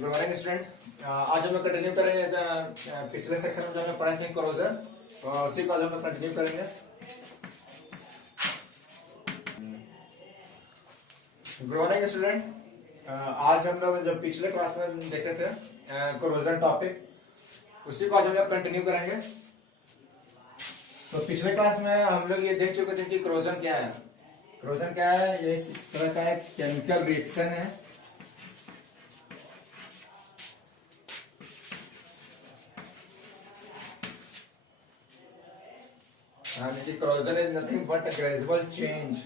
Good morning student. आज हम लोग कंटिन्यू करेंगे पिछले सेक्शन में जो हमने पढ़ा थी कोरोजन, उसी को आज हम लोग कंटिन्यू करेंगे। Good morning student. आज हम लोग जो पिछले क्लास में देखे थे कोरोजन टॉपिक, उसी को आज हम लोग कंटिन्यू करेंगे। तो पिछले क्लास में हम लोग ये देख चुके थे कि कोरोजन क्या है। कोरोजन क्या है? ये एक तरह का एक केमिकल रिएक्शन है and corrosion is nothing but a gradual change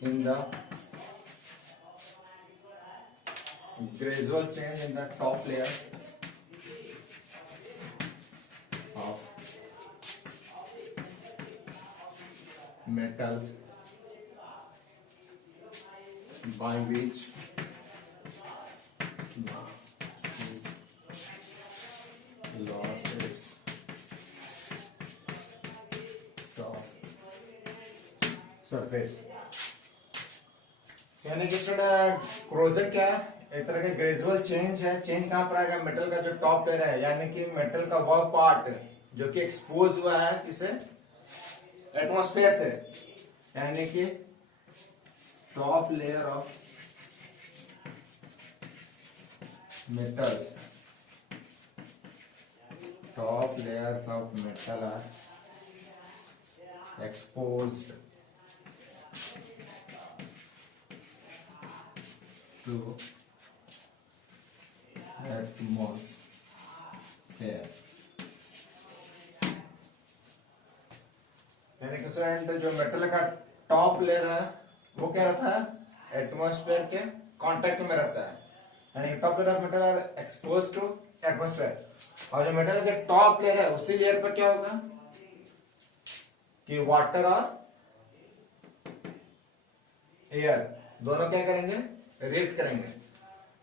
in the top layer of metals by which lost its surface. यानी कि कोरोजन क्या है? एक तरह का ग्रेजुअल चेंज है। चेंज कहां पर आएगा? मेटल का जो टॉप लेयर है, यानी कि मेटल का वह पार्ट जो कि एक्सपोज हुआ है किसे? एटमॉस्फेयर से, यानी कि top layer of metal, top layers of metal are exposed to atmosphere। यानी कि स्टूडेंट जो मेटल का टॉप लेयर है वो क्या रहता है? एटमॉस्फेयर के कांटेक्ट में रहता है, यानी top layer of metal are expose to atmosphere. और जो मेटल के टॉप लेयर है उसी लेयर पर क्या होगा कि वाटर और एयर दोनों क्या करेंगे? रिएक्ट करेंगे।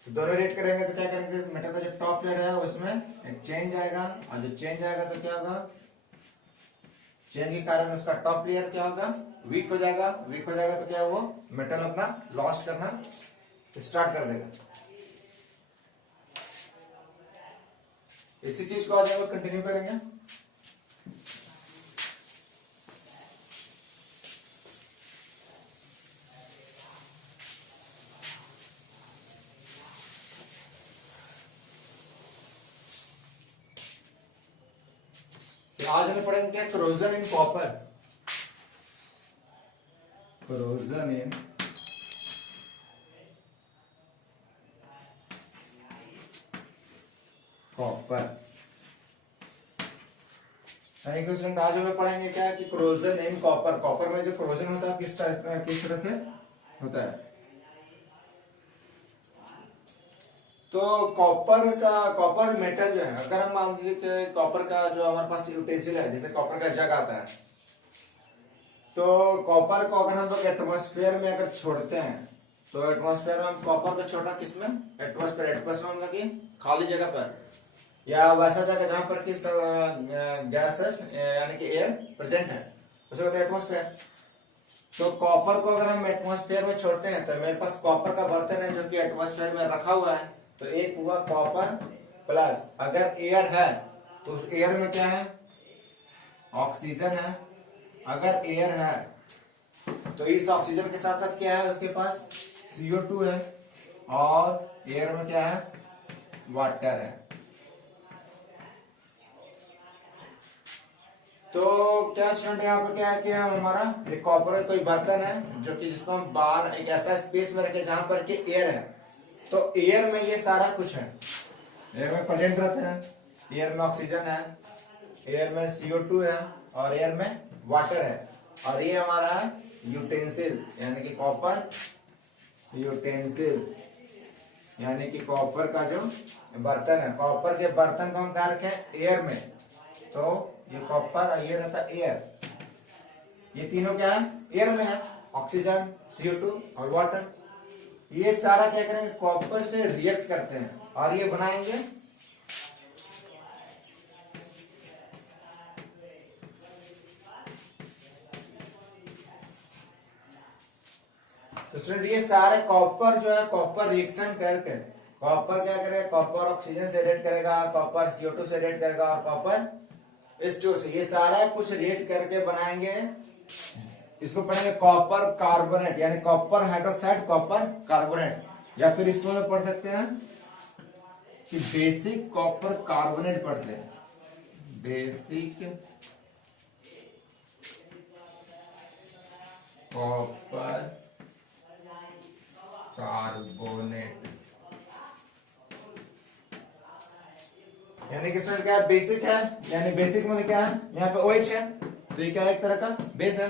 तो दोनों रिएक्ट करेंगे तो क्या करेंगे? मेटल का जो टॉप लेयर है उसमें एक चेंज आएगा, और जो चेंज आएगा तो क्या होगा? चेंज के कारण उसका टॉप लेयर क्या होगा? वीक हो जाएगा। वीक हो जाएगा तो क्या वो मेटल अपना लॉस्ट करना स्टार्ट कर देगा। इसी चीज को आज हम कंटिन्यू करेंगे। आज हमें पढ़ेंगे क्या? Corrosion in copper. Corrosion in copper. आज हमें पढ़ेंगे क्या कि कोरोजन इन कॉपर। कॉपर में जो कोरोजन होता है किस तरह से होता है? तो कॉपर मेटल जो है, अगर हम मान लीजिए कॉपर का जो हमारे पास यूटेंसिल है, जैसे कॉपर का जग आता है, तो कॉपर को अगर हम लोग एटमॉस्फेयर में अगर छोड़ते हैं तो एटमॉस्फेयर में हम कॉपर को छोड़ना किसमें? एटमॉस्फेयर मतलब कि खाली जगह पर, या वैसा जगह जहां पर किस गैस यानी कि एयर प्रेजेंट है, उसे कहते हैं एटमॉस्फेयर। तो कॉपर को अगर हम एटमॉस्फेयर में छोड़ते हैं तो मेरे पास कॉपर का बर्तन है जो कि एटमॉस्फेयर में रखा हुआ है, तो एक हुआ कॉपर प्लस, अगर एयर है तो उस एयर में क्या है? ऑक्सीजन है। अगर एयर है तो इस ऑक्सीजन के साथ साथ क्या है? उसके पास CO2 है, और एयर में क्या है? वाटर है। तो क्या स्टूडेंट यहाँ पर क्या है कि हमारा एक कॉपर कोई बर्तन है जो कि जिसको हम बाहर एक ऐसा स्पेस में रखे जहां पर कि एयर है, तो एयर में ये सारा कुछ है, एयर में प्रेजेंट रहते हैं। एयर में ऑक्सीजन है, एयर में CO2 है, और एयर में वाटर है। और ये हमारा है यूटेंसिल, यानी कि कॉपर यूटेंसिल, यानी कि कॉपर का जो बर्तन है। कॉपर के बर्तन को हम क्या रखें? एयर में। तो ये कॉपर और ये रहता है एयर, ये तीनों क्या है? एयर में है, ऑक्सीजन, CO2 और वाटर। ये सारा क्या करेंगे? कॉपर से रिएक्ट करते हैं और ये बनाएंगे तो स्टूडेंट ये सारे कॉपर जो है कॉपर रिएक्शन करके कॉपर क्या करेगा, कॉपर ऑक्सीजन से रिएक्ट करेगा, कॉपर CO2 से रिएक्ट करेगा और कॉपर H2O से, ये सारा कुछ रिएक्ट करके बनाएंगे। इसको पढ़ेंगे कॉपर कार्बोनेट, यानी कॉपर हाइड्रोक्साइड कॉपर कार्बोनेट, या फिर इसको हम पढ़ सकते हैं कि बेसिक कॉपर कार्बोनेट पढ़ते हैं, बेसिक कॉपर कार्बोनेट, यानी कि स्टूडेंट क्या है, बेसिक है, यानी बेसिक मतलब क्या है, यहाँ पे OH है तो ये क्या है, एक तरह का बेस है,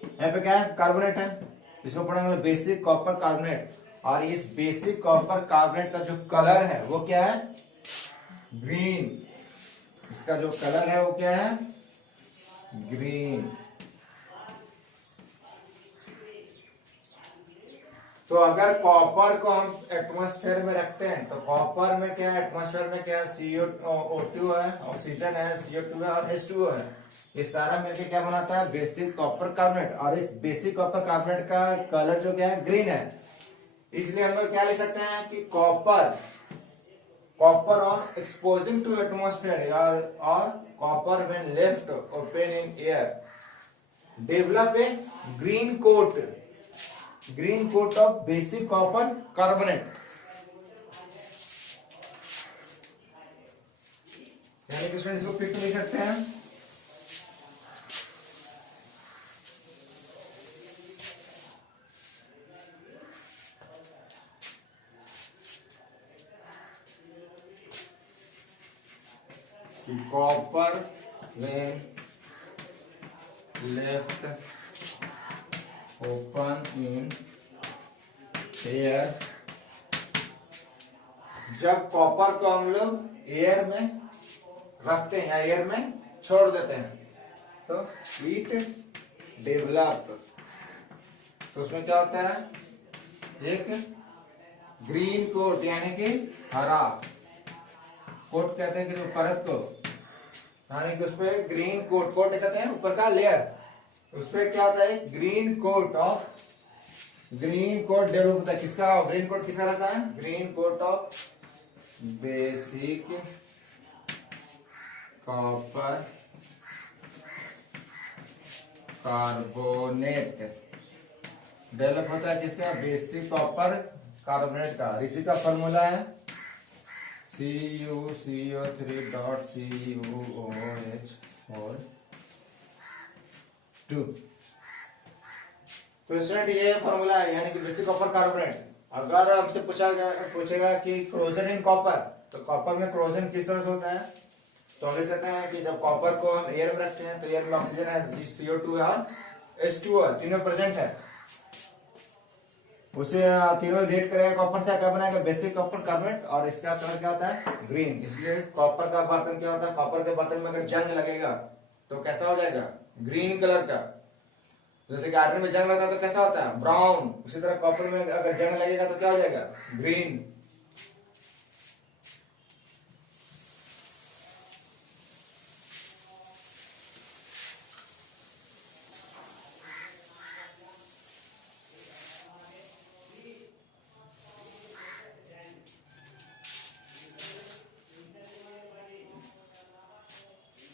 यहाँ पे क्या है, कार्बोनेट है, इसको पढ़ेंगे बेसिक कॉपर कार्बोनेट। और इस बेसिक कॉपर कार्बोनेट का जो कलर है वो क्या है, ग्रीन, इसका जो कलर है वो क्या है, ग्रीन। तो अगर कॉपर को हम एटमॉस्फेयर में रखते हैं तो कॉपर में क्या है, एटमॉस्फेयर में क्या है, CO2 है, ऑक्सीजन है, CO2 है और H2O है, ये सारा मिलके क्या बनाता है, बेसिक कॉपर कार्बोनेट। और इस बेसिक कॉपर कार्बोनेट का कलर जो क्या है, ग्रीन है, इसलिए हम लोग क्या लिख सकते हैं कि copper on exposing to atmosphere और copper when left open in air develop a green coat of basic copper carbonate, यानी कि स्टूडेंट इसको फिर से लिख सकते हैं कि copper when left open in air, जब कॉपर को हम लोग एयर में रखते हैं या एयर में छोड़ देते हैं तो इट डेवलप, तो उसमें क्या होता है, एक ग्रीन कोट, यानी कि हरा कोट कहते हैं कि जो परत को, यानी कि उस पर ग्रीन कोट कहते हैं, ऊपर का लेयर, उस पर क्या होता है, ग्रीन कोट डेवलप होता है। किसका ग्रीन कोट किसका रहता है, green coat of basic copper carbonate develop होता है, किसका, बेसिक कॉपर कार्बोनेट का। इसी का फॉर्मूला है CuCO3.CuOH2। तो स्टूडेंट ये फॉर्मूला है, यानी कि बेसिक कॉपर कार्बोनेट। अगर आपसे पूछेगा कि क्रोजन इन कॉपर, तो कॉपर में क्रोजन किस तरह से होता है, तो हम लिख सकते हैं कि जब कॉपर को हम एयर में रखते हैं तो एयर में ऑक्सीजन है, CO2 है और H2O है, तीनों प्रेजेंट है, उसे तीनों रिएक्ट करेगा कॉपर से, क्या बनाएगा, बेसिक कॉपर कार्बोनेट, और इसका कलर क्या होता है, ग्रीन। इसलिए कॉपर का बर्तन क्या होता है, कॉपर के बर्तन में अगर जंग लगेगा तो कैसा हो जाएगा, ग्रीन कलर का। जैसे कि आयरन में जंग लगता है तो कैसा होता है, ब्राउन। उसी तरह कॉपर में अगर जंग लगेगा तो क्या हो जाएगा, ग्रीन।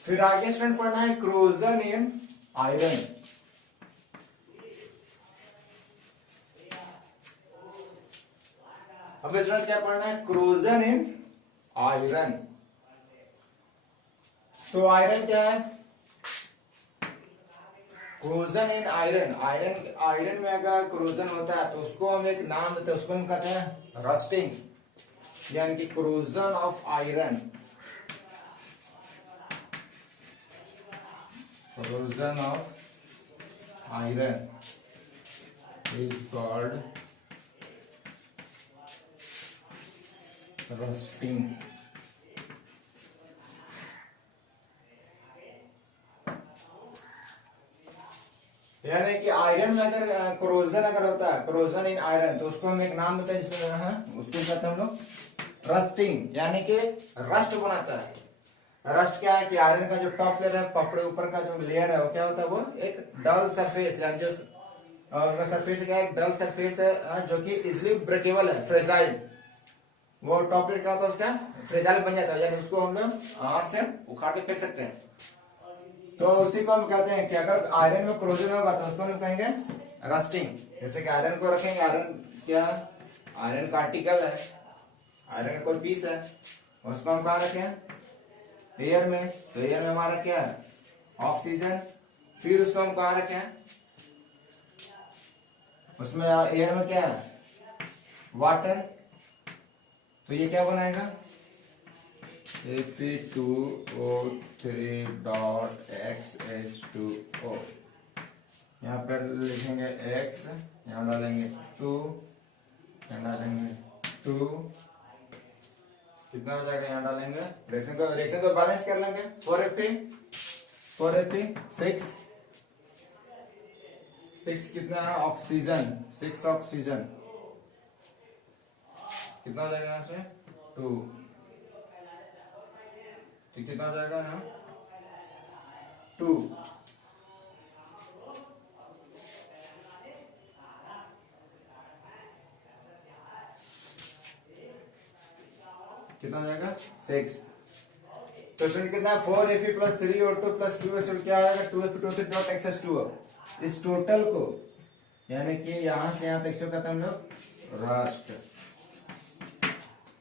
फिर आगे स्टूडेंट पढ़ना है क्रोजन इन आयरन। अब स्टूडेंट क्या पढ़ना है, क्रोजन इन आयरन। तो आयरन क्या है, क्रोजन इन आयरन, आयरन में अगर क्रोजन होता है तो उसको हम एक नाम देते हैं, उसको हम कहते हैं रस्टिंग, यानी कि corrosion of iron, corrosion of iron is called rusting। यानी कि आयरन में अगर क्रोजन अगर होता है, क्रोजन इन आयरन, तो उसको हम एक नाम देते हैं, उसको कहते हैं हम लोग रस्टिंग, यानी कि रस्ट बनाता है। रस्ट क्या है कि आयरन का जो टॉप लेयर है, पपड़े ऊपर का जो लेयर है वो क्या होता है, वो एक डल सरफेस, यानी जो सरफेस क्या है, एक डल सरफेस है जो कि इजिली ब्रेकेबल है, फ्रेजाइल। वो टॉप रेट क्या होता है उसका, फ्रेजाइल बन जाता है, यानी उसको हम लोग हाथ से उखाड़ के फेंक सकते हैं। तो उसी को हम कहते हैं कि अगर आयरन में क्रोजन होगा तो उसको हम कहेंगे रस्टिंग। जैसे कि आयरन को रखेंगे, आयरन क्या, आयरन का आर्टिकल है, आयरन का कोई पीस है, उसको हम कहाँ रखें, एयर में। तो एयर में हमारा क्या है, ऑक्सीजन। फिर उसको हम कहाँ रखें, उसमें एयर में क्या है, वाटर। तो ये क्या बनाएगा, Fe2O3.XH2O। यहाँ पर लिखेंगे X, यहाँ डालेंगे 2, यहाँ डालेंगे 2, कितना हो जाएगा, यहाँ डालेंगे, रिएक्शन को बैलेंस कर लेंगे। 4Fe 6 कितना है, ऑक्सीजन 6 ऑक्सीजन, कितना हो जाएगा यहाँ से 2, तो कितना हो जाएगा यहाँ 2। कितना हो जाएगा 6। तो स्टूडेंट कितना है 4Fe plus 3O2 plus 2H2 क्या आएगा 2Fe2O3.XH2O। इस टोटल को यानी कि यहां से यहां तक इसको कहते हैं हम लोग रस्ट।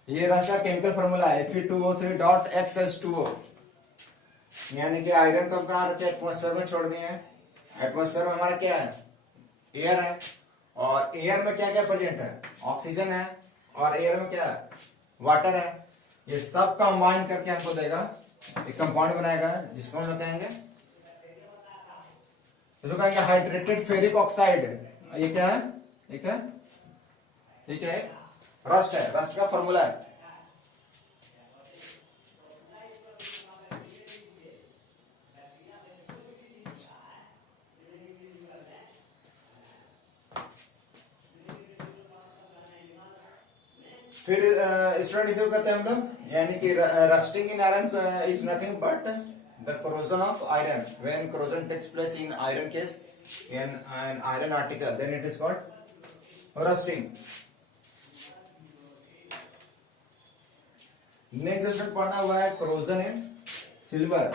ये रस्ट का केमिकल फॉर्मूला है Fe2O3.XH2O। यानी कि आयरन को कहां रखे, एटमॉस्फेयर में छोड़ दिए हैं। एटमॉस्फेयर में हमारा क्या है, एयर है, और एयर में क्या क्या प्रेजेंट है, ऑक्सीजन है, और एयर में क्या है, वाटर है। ये सब कंबाइन करके हमको देगा, एक कंपाउंड बनाएगा जिसको हम लोग कहेंगे, इसको कहेंगे हाइड्रेटेड फेरिक ऑक्साइड। ये क्या है, ये क्या है, ये क्या है, रस्ट है, रस्ट का फॉर्मूला है। फिर स्टूडेंट इसे कहते हैं हम लोग, यानी कि rusting in iron is nothing but the corrosion of iron. When corrosion takes place in iron case, in an iron article, then it is called rusting. Next question पढ़ना हुआ है corrosion in silver.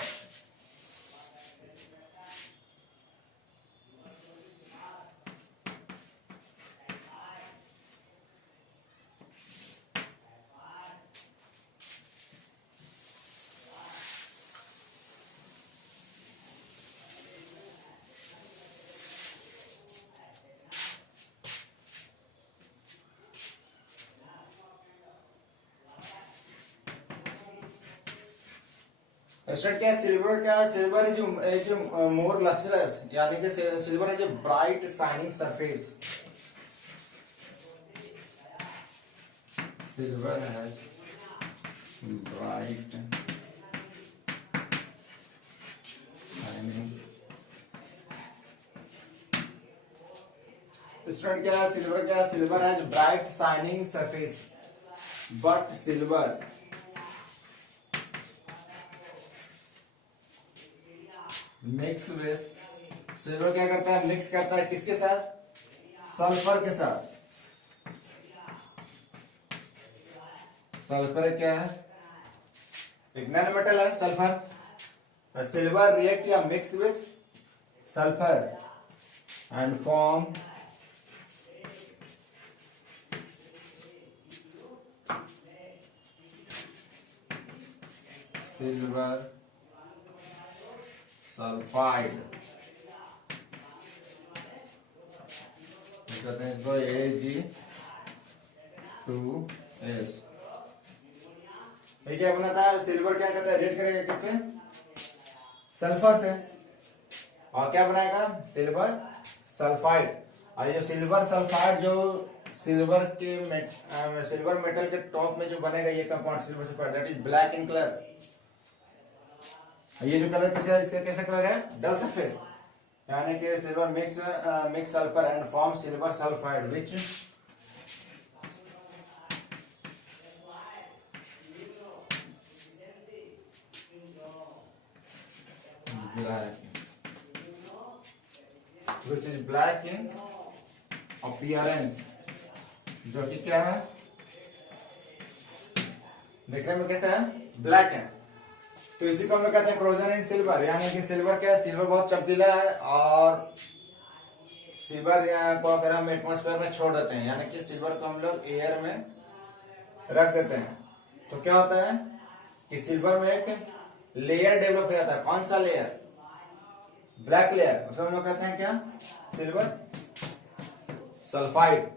स्टूडेंट क्या silver, क्या silver is more lustrous, यानी कि silver is a bright shining surface. Silver has bright shining. Student क्या silver, क्या silver has bright shining surface, but silver mix with, silver क्या करता है, mix करता है किसके साथ, सल्फर के साथ। सल्फर क्या है, एक नॉन मेटल है सल्फर। सिल्वर रिएक्ट या mix with sulphur and form silver sulphide, कहते हैं इसको Ag2S। ये क्या बनाता है, सिल्वर क्या कहता है, रिएक्ट करेगा किससे, सल्फर से, और क्या बनाएगा, सिल्वर सल्फाइड। और ये सिल्वर सल्फाइड जो सिल्वर मेटल के टॉप में जो बनेगा ये compound silver sulphide, that is black in colour. ये जो कलर किसका, इसका कैसा कलर है, डल सरफेस, यानी कि silver mix sulphur and form silver sulphide which is black in appearance, जो कि क्या है, देखने में कैसा है, ब्लैक है। तो इसी को हम लोग कहते हैं क्रोजन इन सिल्वर, यानी कि सिल्वर क्या है, सिल्वर बहुत चमकीला है और सिल्वर को अगर हम एटमॉस्फेयर में छोड़ देते हैं, यानी कि सिल्वर को हम लोग एयर में रख देते हैं, तो क्या होता है कि सिल्वर में एक लेयर डेवलप हो जाता है। कौन सा लेयर, ब्लैक लेयर, उसे हम लोग कहते हैं क्या, सिल्वर सल्फाइड।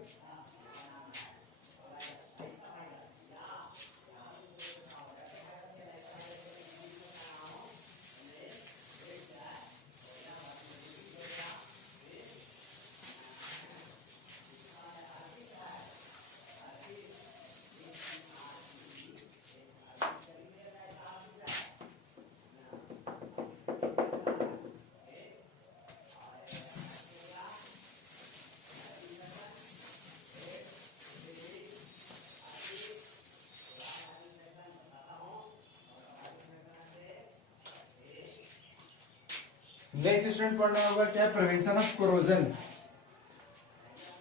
नेक्स्ट स्टूडेंट पढ़ना होगा क्या, प्रिवेंशन ऑफ कोरोजन,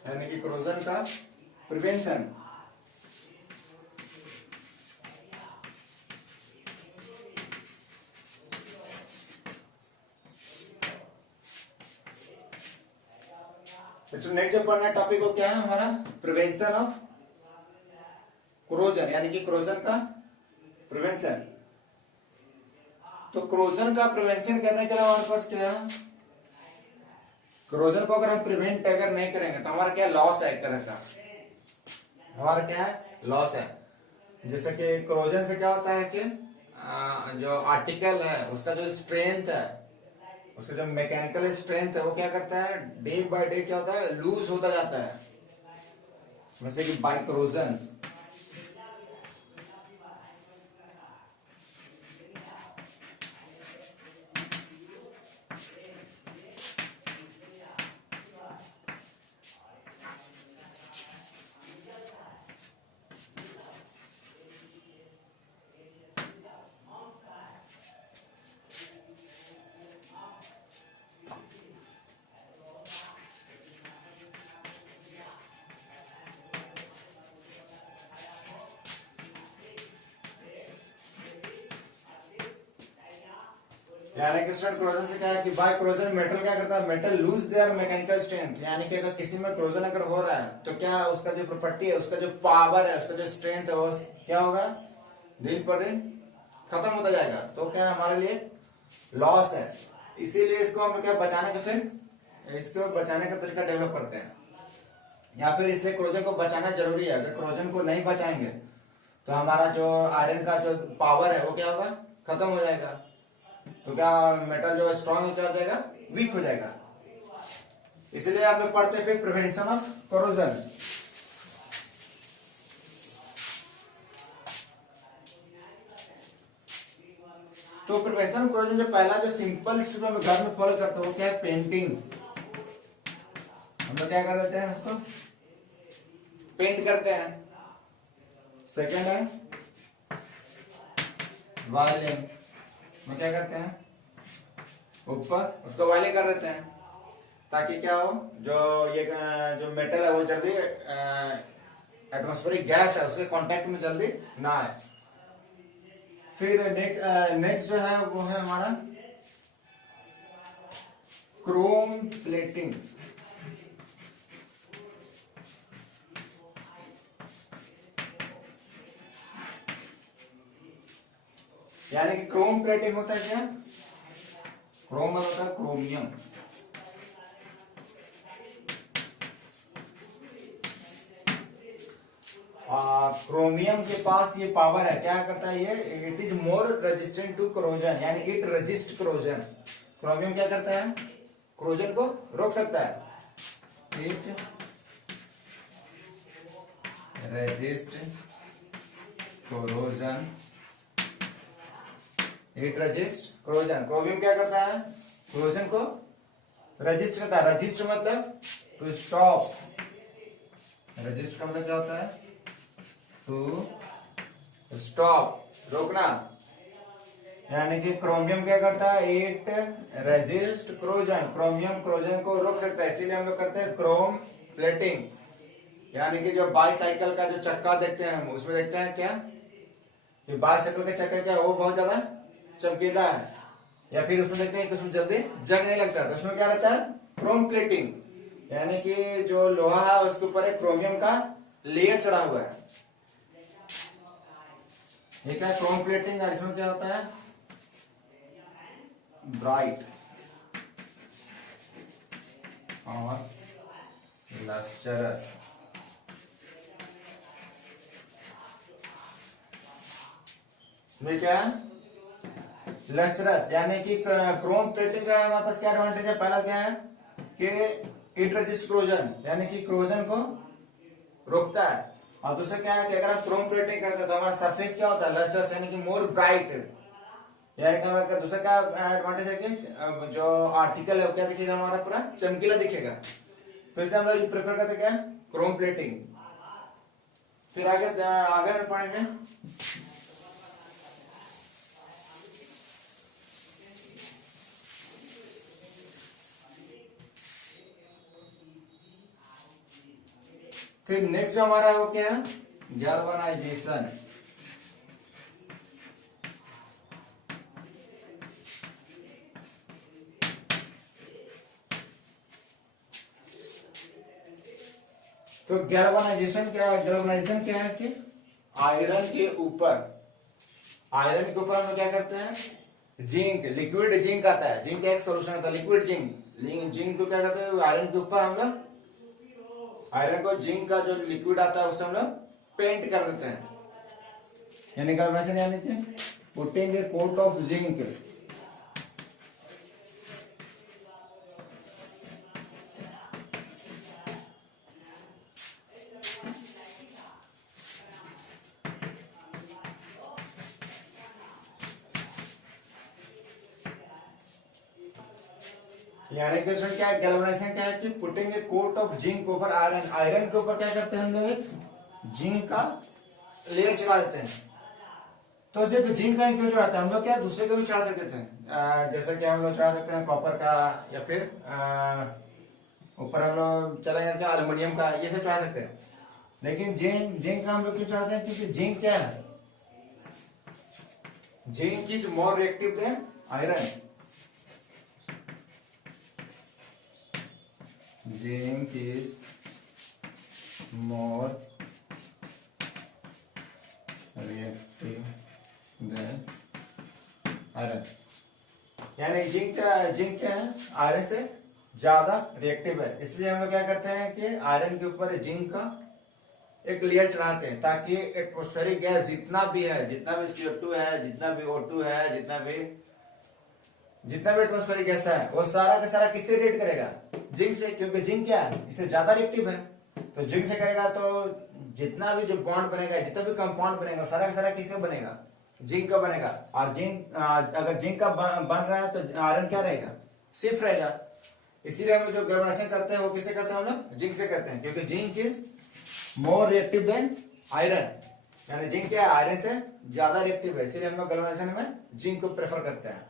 यानी कि कोरोजन का प्रिवेंशन। नेक्स्ट जो पढ़ना टॉपिक को क्या है हमारा, प्रिवेंशन ऑफ कोरोजन, यानी कि कोरोजन का प्रिवेंशन। तो कोरोजन का प्रिवेंशन करने के लिए हमारे पास क्या है, कोरोजन को अगर हम प्रिवेंट अगर नहीं करेंगे तो हमारा क्या लॉस है, एक तरह का हमारा क्या है, लॉस है। जैसे कि कोरोजन से क्या होता है कि जो आर्टिकल है उसका जो स्ट्रेंथ है, उसका जो मैकेनिकल स्ट्रेंथ है वो क्या करता है, डे बाय डे क्या होता है, लूज होता जाता है, जैसे कि बाय कोरोजन। यानी कि स्टूडेंट कोरोजन से क्या है कि बाय कोरोजन मेटल क्या करता है, metal lose their mechanical strength, यानी कि अगर किसी में कोरोजन अगर हो रहा है तो क्या उसका जो प्रॉपर्टी है, उसका जो पावर है, उसका जो स्ट्रेंथ है वो क्या होगा, दिन पर दिन खत्म होता जाएगा। तो क्या हमारे लिए लॉस है। इसीलिए इसको हम क्या बचाने का, फिर इसको बचाने का तरीका डेवलप करते हैं, या फिर इसलिए कोरोजन को बचाना जरूरी है। अगर कोरोजन को नहीं बचाएंगे तो हमारा जो आयरन का जो पावर है वो क्या होगा, खत्म हो जाएगा। तो क्या मेटल जो स्ट्रांग हो क्या हो जाएगा, वीक हो जाएगा। इसलिए आप लोग पढ़ते फिर प्रिवेंशन ऑफ कोरोजन। तो प्रिवेंशन ऑफ कोरोजन जो पहला जो सिंपल स्टेप हम घर में फॉलो करते हैं वो क्या है, पेंटिंग। हम लोग क्या कर देते हैं, उसको पेंट करते हैं। सेकेंड है वायलिंग, हम क्या करते हैं, ऊपर उसको वायलिंग कर देते हैं, ताकि क्या हो, जो ये जो मेटल है वो जल्दी एटमॉस्फेरिक गैस है उसके कांटेक्ट में जल्दी ना आए। फिर नेक्स्ट जो है वो है हमारा क्रोम प्लेटिंग। यानी कि क्रोम प्लेटिंग होता है क्या, क्रोम होता है क्रोमियम। क्रोमियम के पास ये पावर है, क्या करता है ये, it is more resistant to corrosion, यानी इट रेजिस्ट कोरोजन। क्रोमियम क्या करता है, कोरोजन को रोक सकता है। ठीक, resist corrosion, it resist corrosion. Chromium क्या करता है, कोरोजन को रेजिस्ट करता है। रेजिस्ट मतलब टू स्टॉप, रेजिस्ट का मतलब क्या होता है, टू स्टॉप, रोकना। यानी कि क्रोमियम क्या करता है, it resist corrosion, chromium corrosion को रोक सकता है। इसीलिए हम लोग करते हैं क्रोम प्लेटिंग। यानी कि जो बाईसाइकिल का जो चक्का देखते हैं हम उसमें देखते हैं क्या कि बाइसाइकिल का चक्का क्या है, वो बहुत ज्यादा चमकीला है, या फिर उसमें देखते हैं कि उसमें जल्दी जंग नहीं लगता, तो उसमें क्या रहता है, क्रोम प्लेटिंग, यानी कि जो लोहा है उसके ऊपर एक क्रोमियम का लेयर चढ़ा हुआ है। ये क्या है, क्रोम प्लेटिंग, और इसमें क्या होता है, ब्राइट और लस्टरस। ये क्या है, लस्टरस, यानी कि क्रोम प्लेटिंग का हमारे पास क्या एडवांटेज है, पहला क्या है कि इट रेजिस्ट क्रोजन, यानी कि क्रोजन को रोकता है, और दूसरा क्या है कि अगर हम क्रोम प्लेटिंग करते हैं तो हमारा सरफेस क्या होता है, लस्टरस, यानी कि मोर ब्राइट, यानी कि हमारा दूसरा क्या एडवांटेज है कि जो आर्टिकल है वो क्या दिखेगा, हमारा पूरा चमकीला दिखेगा, तो इसलिए हम लोग प्रेफर करते क्या, क्रोम प्लेटिंग। फिर आगे आगे में पढ़ेंगे, फिर नेक्स्ट जो हमारा है वो क्या है, गैल्वेनाइजेशन। तो गैल्वेनाइजेशन क्या है, गैल्वेनाइजेशन क्या है कि आयरन के ऊपर, आयरन के ऊपर हम लोग क्या करते हैं, जिंक, लिक्विड जिंक आता है, जिंक का एक सोल्यूशन आता है लिक्विड जिंक, जिंक को क्या करते हैं, आयरन के ऊपर हम लोग आयरन को, जिंक का जो लिक्विड आता है उससे हम लोग पेंट कर देते हैं, यानी गैल्वेनाइजेशन, यानी कि putting a coat of zinc. यानी कि इसमें क्या है, गैल्वेनाइजेशन क्या है कि putting a coat of zinc over iron, iron के ऊपर क्या करते हैं हम लोग, एक जिंक का लेयर चढ़ा देते हैं। तो सिर्फ जिंक का ही क्यों चढ़ाते हैं हम लोग, क्या दूसरे को भी चढ़ा सकते थे, जैसे कि हम लोग चढ़ा सकते हैं कॉपर का, या फिर ऊपर हम लोग चला जाते हैं एल्युमिनियम का, ये सब चढ़ा सकते हैं, लेकिन जिंक, जिंक का हम लोग क्यों चढ़ाते हैं, क्योंकि जिंक क्या है, zinc is more reactive than iron, zinc is more reactive than iron, यानी जिंक क्या है, आयरन से ज्यादा रिएक्टिव है, इसलिए हम लोग क्या करते हैं कि आयरन के ऊपर जिंक का एक लेयर चढ़ाते हैं, ताकि एटमॉस्फेरिक गैस जितना भी है, जितना भी CO2 है, जितना भी O2 है, जितना भी एटमॉस्फेरिक गैस है, वो सारा का सारा किससे रिएक्ट करेगा, जिंक से, क्योंकि जिंक क्या है, इससे ज्यादा रिएक्टिव है, तो जिंक से करेगा, तो जितना भी जो बॉन्ड बनेगा, जितना भी कंपाउंड बनेगा, सारा का सारा किसका बनेगा, जिंक का बनेगा, और जिंक अगर जिंक का बन रहा है तो आयरन क्या रहेगा, सिर्फ रहेगा, इसीलिए हम जो गैल्वेनाइजेशन करते हैं वो किससे करते हैं हम लोग, जिंक से करते हैं, क्योंकि zinc is more reactive than iron, यानी जिंक क्या है, आयरन से ज्यादा रिएक्टिव है, इसीलिए हम लोग गैल्वेनाइजेशन में जिंक को प्रेफर करते हैं।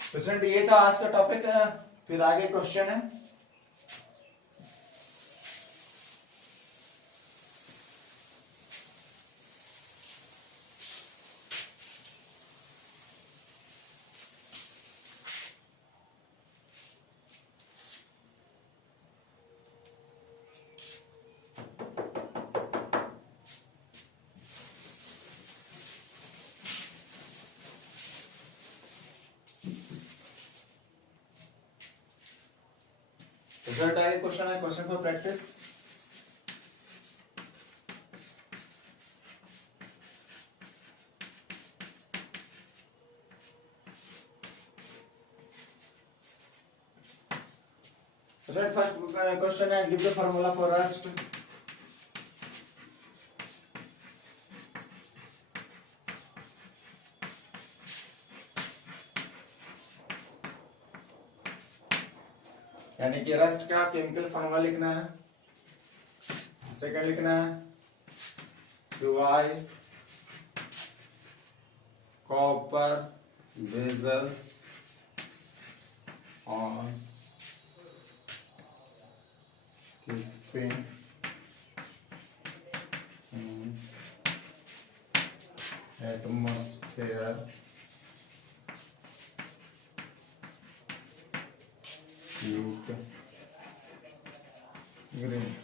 तो स्टूडेंट ये था आज का टॉपिक, फिर आगे क्वेश्चन है। रिजल्ट आगे क्वेश्चन है, क्वेश्चन को प्रैक्टिस। फर्स्ट क्वेश्चन है, give the formula for rust. यानी कि रस्ट का केमिकल फार्मूला लिखना है। सेकंड लिखना है क्यूआई कॉपर बेजल ऑन कीपिंग युक्त ग्रीन।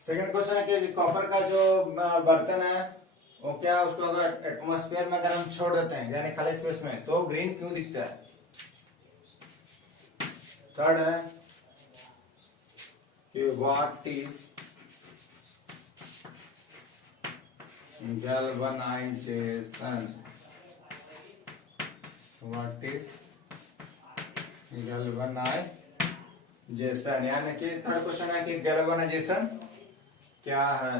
सेकंड क्वेश्चन है कि कॉपर का जो बर्तन है वो क्या, उसको अगर एटमॉस्फेयर में अगर हम छोड़ देते हैं यानी खाली स्पेस में, तो ग्रीन क्यों दिखता है। थर्ड है कि what is galvanisation. What is galvanisation, यानी कि थर्ड क्वेश्चन है कि गैल्वेनाइजेशन क्या है।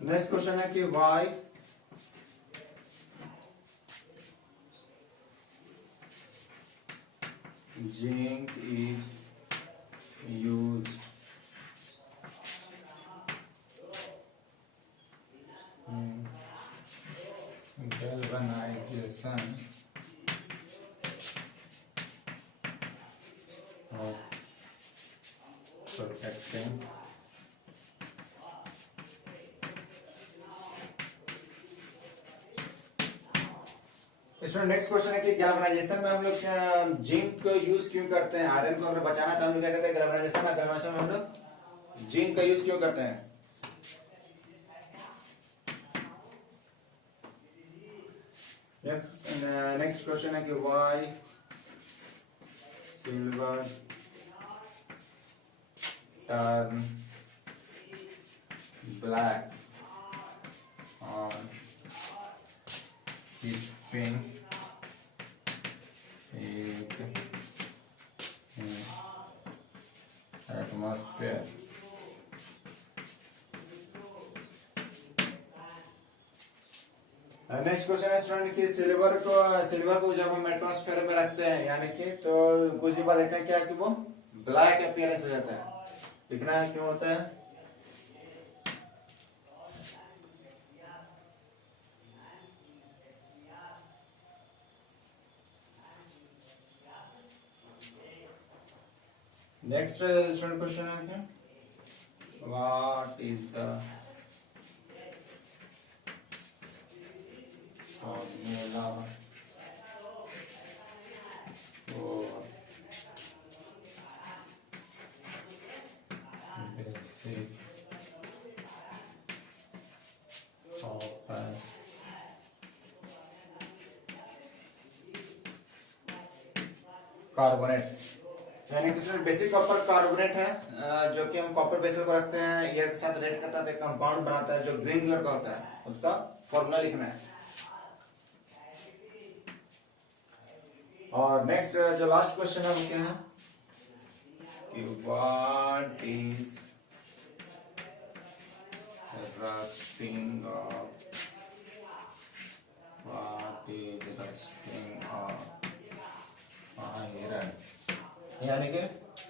नेक्स्ट क्वेश्चन है कि why zinc is used in galvanization of protecting इसमें नेक्स्ट क्वेश्चन है कि गैल्वेनाइजेशन में हम लोग जिंक को यूज क्यों करते हैं। आयरन को अगर बचाना तो हम लोग क्या करते हैं, गैल्वेनाइजेशन में हम लोग जिंक का यूज क्यों करते हैं। नेक्स्ट क्वेश्चन है कि why silver turn black on heating atmosphere. Next question है स्टूडेंट कि सिल्वर को जब हम एटमॉस्फेयर में रखते हैं यानी कि, तो कुछ ही बात देखते हैं क्या कि वो ब्लैक अपीयरेंस हो जाता है। दिखना है क्यों होता है। नेक्स्ट स्टूडेंट क्वेश्चन है क्या, what is the formula for basic copper carbonate, यानी कि सर बेसिक कॉपर कार्बोनेट है जो कि हम कॉपर बेसल को रखते हैं, ये के साथ रेड करता है, कंपाउंड बनाता है जो ग्रीन कलर का होता है, उसका फॉर्मूला लिखना है। और नेक्स्ट जो लास्ट क्वेश्चन है वो क्या है कि what is rusting of iron, यानी कि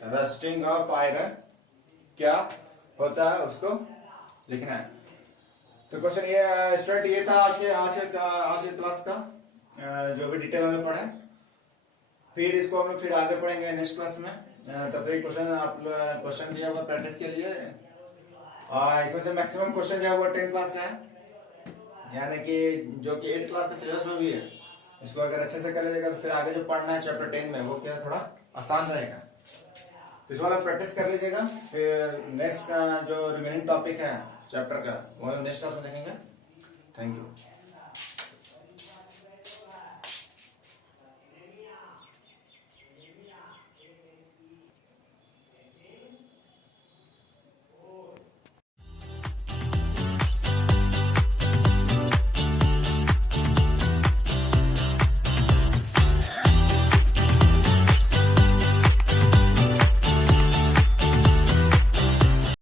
रस्टिंग ऑफ आयरन क्या होता है उसको लिखना है। तो क्वेश्चन ये स्टूडेंट ये था आज के क्लास का जो भी डिटेल में पढ़ा है। फिर इसको हम लोग फिर आगे पढ़ेंगे नेक्स्ट क्लास में। तब तक क्वेश्चन दिया हुआ प्रैक्टिस के लिए, इसमें से मैक्सिमम क्वेश्चन जो है वो 10 क्लास का है, यानी कि जो कि 8 क्लास के सिलेबस में भी है। इसको अगर अच्छे से कर लीजिएगा तो फिर आगे जो पढ़ना है चैप्टर 10 में वो क्या थोड़ा आसान रहेगा। तो इस वाला प्रैक्टिस कर लीजिएगा। फिर नेक्स्ट जो रिमेनिंग टॉपिक है चैप्टर का वो नेक्स्ट क्लास में देखेंगे। Thank you.